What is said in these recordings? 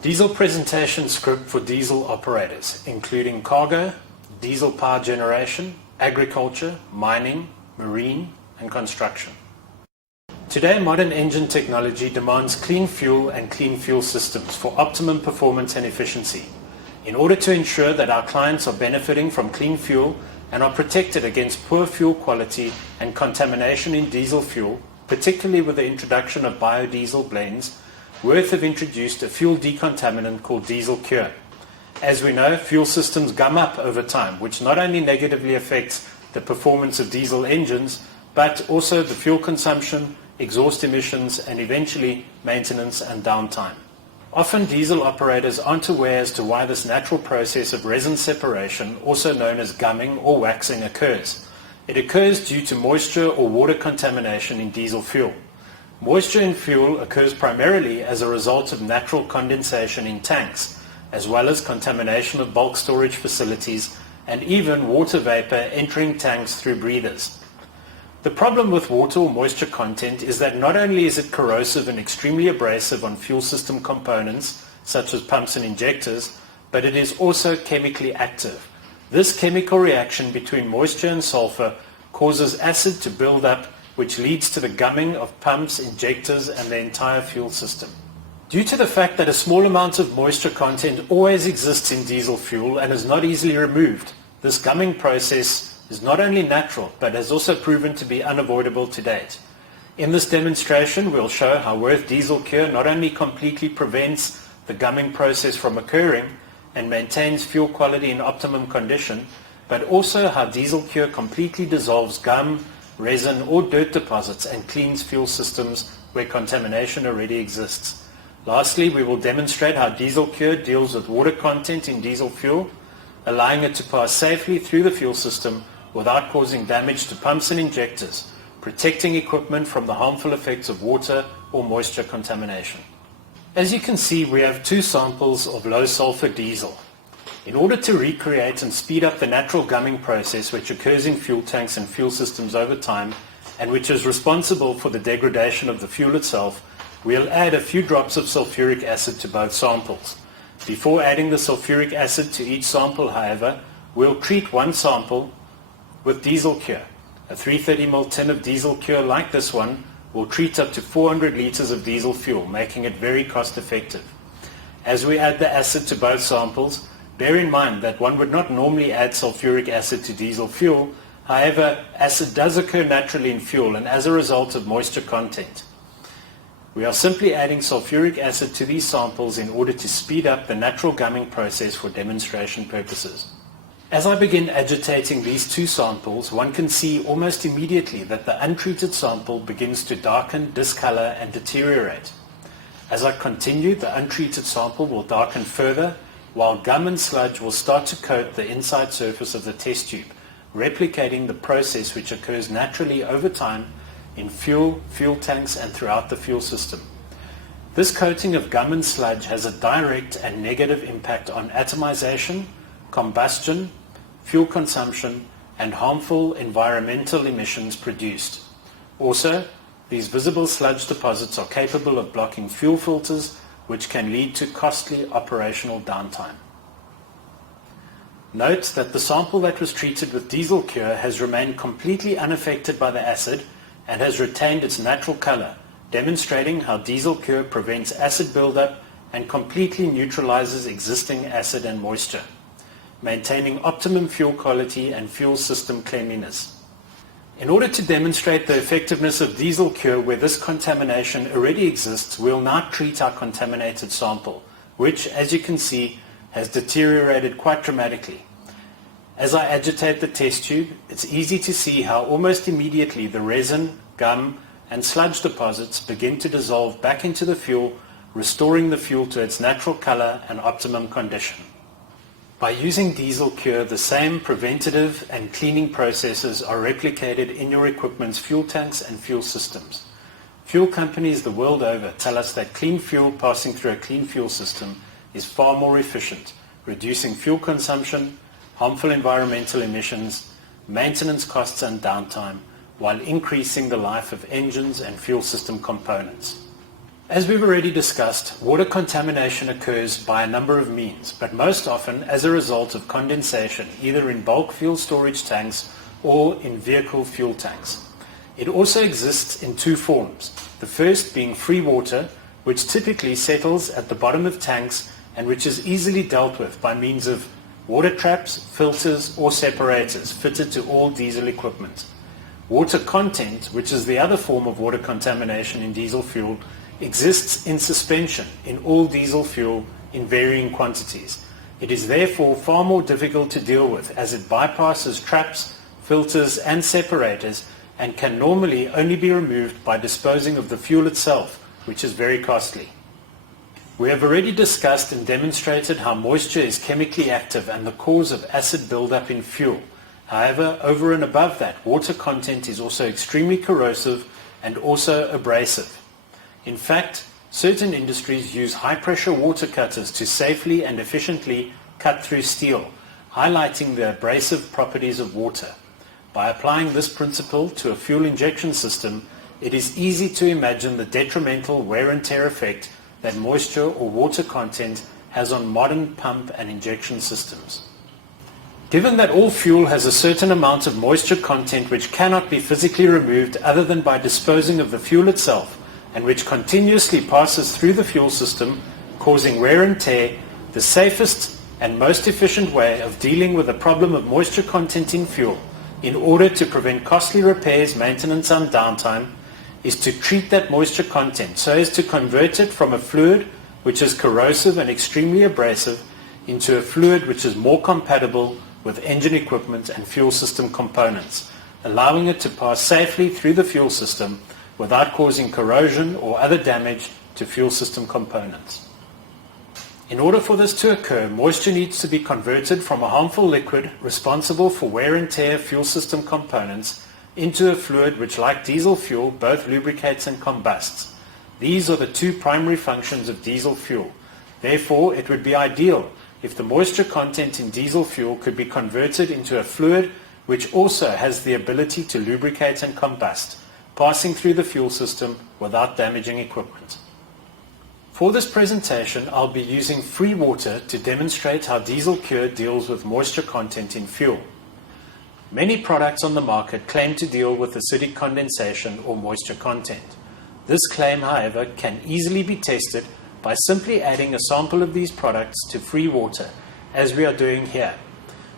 Diesel presentation script for diesel operators, including cargo, diesel power generation, agriculture, mining, marine, and construction. Today, modern engine technology demands clean fuel and clean fuel systems for optimum performance and efficiency. In order to ensure that our clients are benefiting from clean fuel and are protected against poor fuel quality and contamination in diesel fuel, particularly with the introduction of biodiesel blends, Wurth have introduced a fuel decontaminant called Dieselcure. As we know, fuel systems gum up over time, which not only negatively affects the performance of diesel engines, but also the fuel consumption, exhaust emissions, and eventually maintenance and downtime. Often diesel operators aren't aware as to why this natural process of resin separation, also known as gumming or waxing, occurs. It occurs due to moisture or water contamination in diesel fuel. Moisture in fuel occurs primarily as a result of natural condensation in tanks, as well as contamination of bulk storage facilities and even water vapor entering tanks through breathers. The problem with water or moisture content is that not only is it corrosive and extremely abrasive on fuel system components, such as pumps and injectors, but it is also chemically active. This chemical reaction between moisture and sulfur causes acid to build up, which leads to the gumming of pumps, injectors, and the entire fuel system. Due to the fact that a small amount of moisture content always exists in diesel fuel and is not easily removed, this gumming process is not only natural, but has also proven to be unavoidable to date. In this demonstration, we'll show how Wurth Dieselcure not only completely prevents the gumming process from occurring and maintains fuel quality in optimum condition, but also how Dieselcure completely dissolves gum, resin, or dirt deposits and cleans fuel systems where contamination already exists. Lastly, we will demonstrate how Dieselcure deals with water content in diesel fuel, allowing it to pass safely through the fuel system without causing damage to pumps and injectors, protecting equipment from the harmful effects of water or moisture contamination. As you can see, we have two samples of low sulfur diesel. In order to recreate and speed up the natural gumming process which occurs in fuel tanks and fuel systems over time, and which is responsible for the degradation of the fuel itself, we'll add a few drops of sulfuric acid to both samples. Before adding the sulfuric acid to each sample, however, we'll treat one sample with Dieselcure. A 330 ml tin of Dieselcure like this one will treat up to 400 liters of diesel fuel, making it very cost effective. As we add the acid to both samples, bear in mind that one would not normally add sulfuric acid to diesel fuel. However, acid does occur naturally in fuel and as a result of moisture content. We are simply adding sulfuric acid to these samples in order to speed up the natural gumming process for demonstration purposes. As I begin agitating these two samples, one can see almost immediately that the untreated sample begins to darken, discolor, and deteriorate. As I continue, the untreated sample will darken further, while gum and sludge will start to coat the inside surface of the test tube, replicating the process which occurs naturally over time in fuel tanks, and throughout the fuel system. This coating of gum and sludge has a direct and negative impact on atomization, combustion, fuel consumption, and harmful environmental emissions produced. Also, these visible sludge deposits are capable of blocking fuel filters, which can lead to costly operational downtime. Note that the sample that was treated with Dieselcure has remained completely unaffected by the acid and has retained its natural color, demonstrating how Dieselcure prevents acid buildup and completely neutralizes existing acid and moisture, maintaining optimum fuel quality and fuel system cleanliness. In order to demonstrate the effectiveness of Dieselcure where this contamination already exists, we'll now treat our contaminated sample, which, as you can see, has deteriorated quite dramatically. As I agitate the test tube, it's easy to see how almost immediately the resin, gum, and sludge deposits begin to dissolve back into the fuel, restoring the fuel to its natural color and optimum condition. By using Dieselcure, the same preventative and cleaning processes are replicated in your equipment's fuel tanks and fuel systems. Fuel companies the world over tell us that clean fuel passing through a clean fuel system is far more efficient, reducing fuel consumption, harmful environmental emissions, maintenance costs and downtime, while increasing the life of engines and fuel system components. As we've already discussed, water contamination occurs by a number of means, but most often as a result of condensation, either in bulk fuel storage tanks or in vehicle fuel tanks. It also exists in two forms, the first being free water, which typically settles at the bottom of tanks and which is easily dealt with by means of water traps, filters or separators fitted to all diesel equipment. Water content, which is the other form of water contamination in diesel fuel, exists in suspension in all diesel fuel in varying quantities. It is therefore far more difficult to deal with as it bypasses traps, filters and separators and can normally only be removed by disposing of the fuel itself, which is very costly. We have already discussed and demonstrated how moisture is chemically active and the cause of acid buildup in fuel. However, over and above that, water content is also extremely corrosive and also abrasive. In fact, certain industries use high-pressure water cutters to safely and efficiently cut through steel, highlighting the abrasive properties of water. By applying this principle to a fuel injection system, it is easy to imagine the detrimental wear and tear effect that moisture or water content has on modern pump and injection systems. Given that all fuel has a certain amount of moisture content which cannot be physically removed other than by disposing of the fuel itself, and which continuously passes through the fuel system, causing wear and tear, the safest and most efficient way of dealing with the problem of moisture content in fuel, in order to prevent costly repairs, maintenance and downtime, is to treat that moisture content so as to convert it from a fluid which is corrosive and extremely abrasive into a fluid which is more compatible with engine equipment and fuel system components, allowing it to pass safely through the fuel system without causing corrosion or other damage to fuel system components. In order for this to occur, moisture needs to be converted from a harmful liquid responsible for wear and tear of fuel system components into a fluid which, like diesel fuel, both lubricates and combusts. These are the two primary functions of diesel fuel. Therefore, it would be ideal if the moisture content in diesel fuel could be converted into a fluid which also has the ability to lubricate and combust, passing through the fuel system without damaging equipment. For this presentation, I'll be using free water to demonstrate how Dieselcure deals with moisture content in fuel. Many products on the market claim to deal with acidic condensation or moisture content. This claim, however, can easily be tested by simply adding a sample of these products to free water, as we are doing here.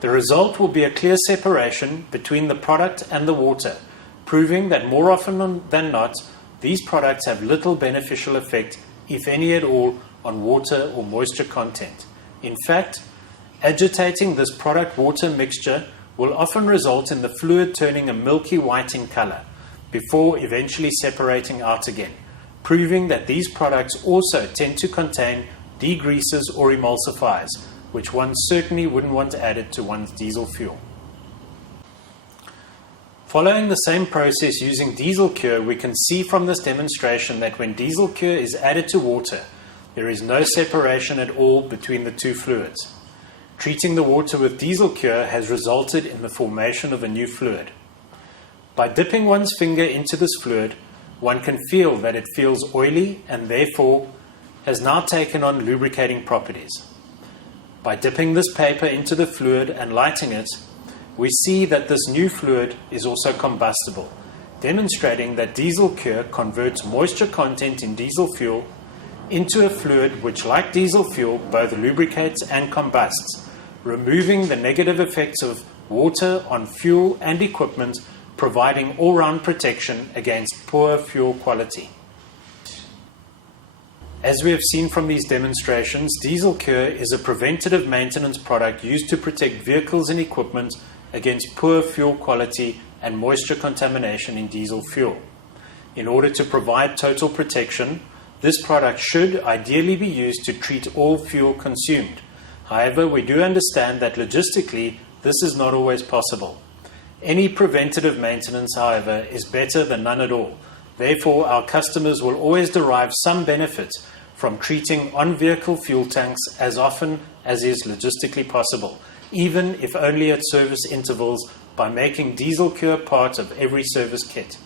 The result will be a clear separation between the product and the water, proving that more often than not, these products have little beneficial effect, if any at all, on water or moisture content. In fact, agitating this product-water mixture will often result in the fluid turning a milky white in color, before eventually separating out again, proving that these products also tend to contain degreasers or emulsifiers, which one certainly wouldn't want added to one's diesel fuel. Following the same process using Dieselcure, we can see from this demonstration that when Dieselcure is added to water, there is no separation at all between the two fluids. Treating the water with Dieselcure has resulted in the formation of a new fluid. By dipping one's finger into this fluid, one can feel that it feels oily and therefore has now taken on lubricating properties. By dipping this paper into the fluid and lighting it, we see that this new fluid is also combustible, demonstrating that Dieselcure converts moisture content in diesel fuel into a fluid which, like diesel fuel, both lubricates and combusts, removing the negative effects of water on fuel and equipment, providing all-round protection against poor fuel quality. As we have seen from these demonstrations, Dieselcure is a preventative maintenance product used to protect vehicles and equipment against poor fuel quality and moisture contamination in diesel fuel. In order to provide total protection, this product should ideally be used to treat all fuel consumed. However, we do understand that logistically this is not always possible. Any preventative maintenance, however, is better than none at all. Therefore, our customers will always derive some benefit from treating on-vehicle fuel tanks as often as is logistically possible, even if only at service intervals, by making Dieselcure part of every service kit.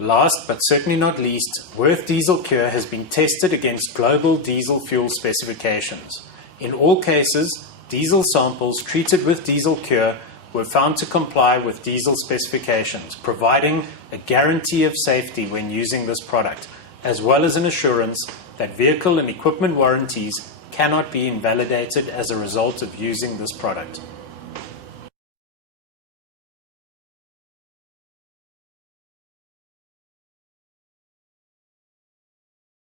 Last but certainly not least, Wurth Dieselcure has been tested against global diesel fuel specifications. In all cases, diesel samples treated with Dieselcure were found to comply with diesel specifications, providing a guarantee of safety when using this product, as well as an assurance that vehicle and equipment warranties cannot be invalidated as a result of using this product.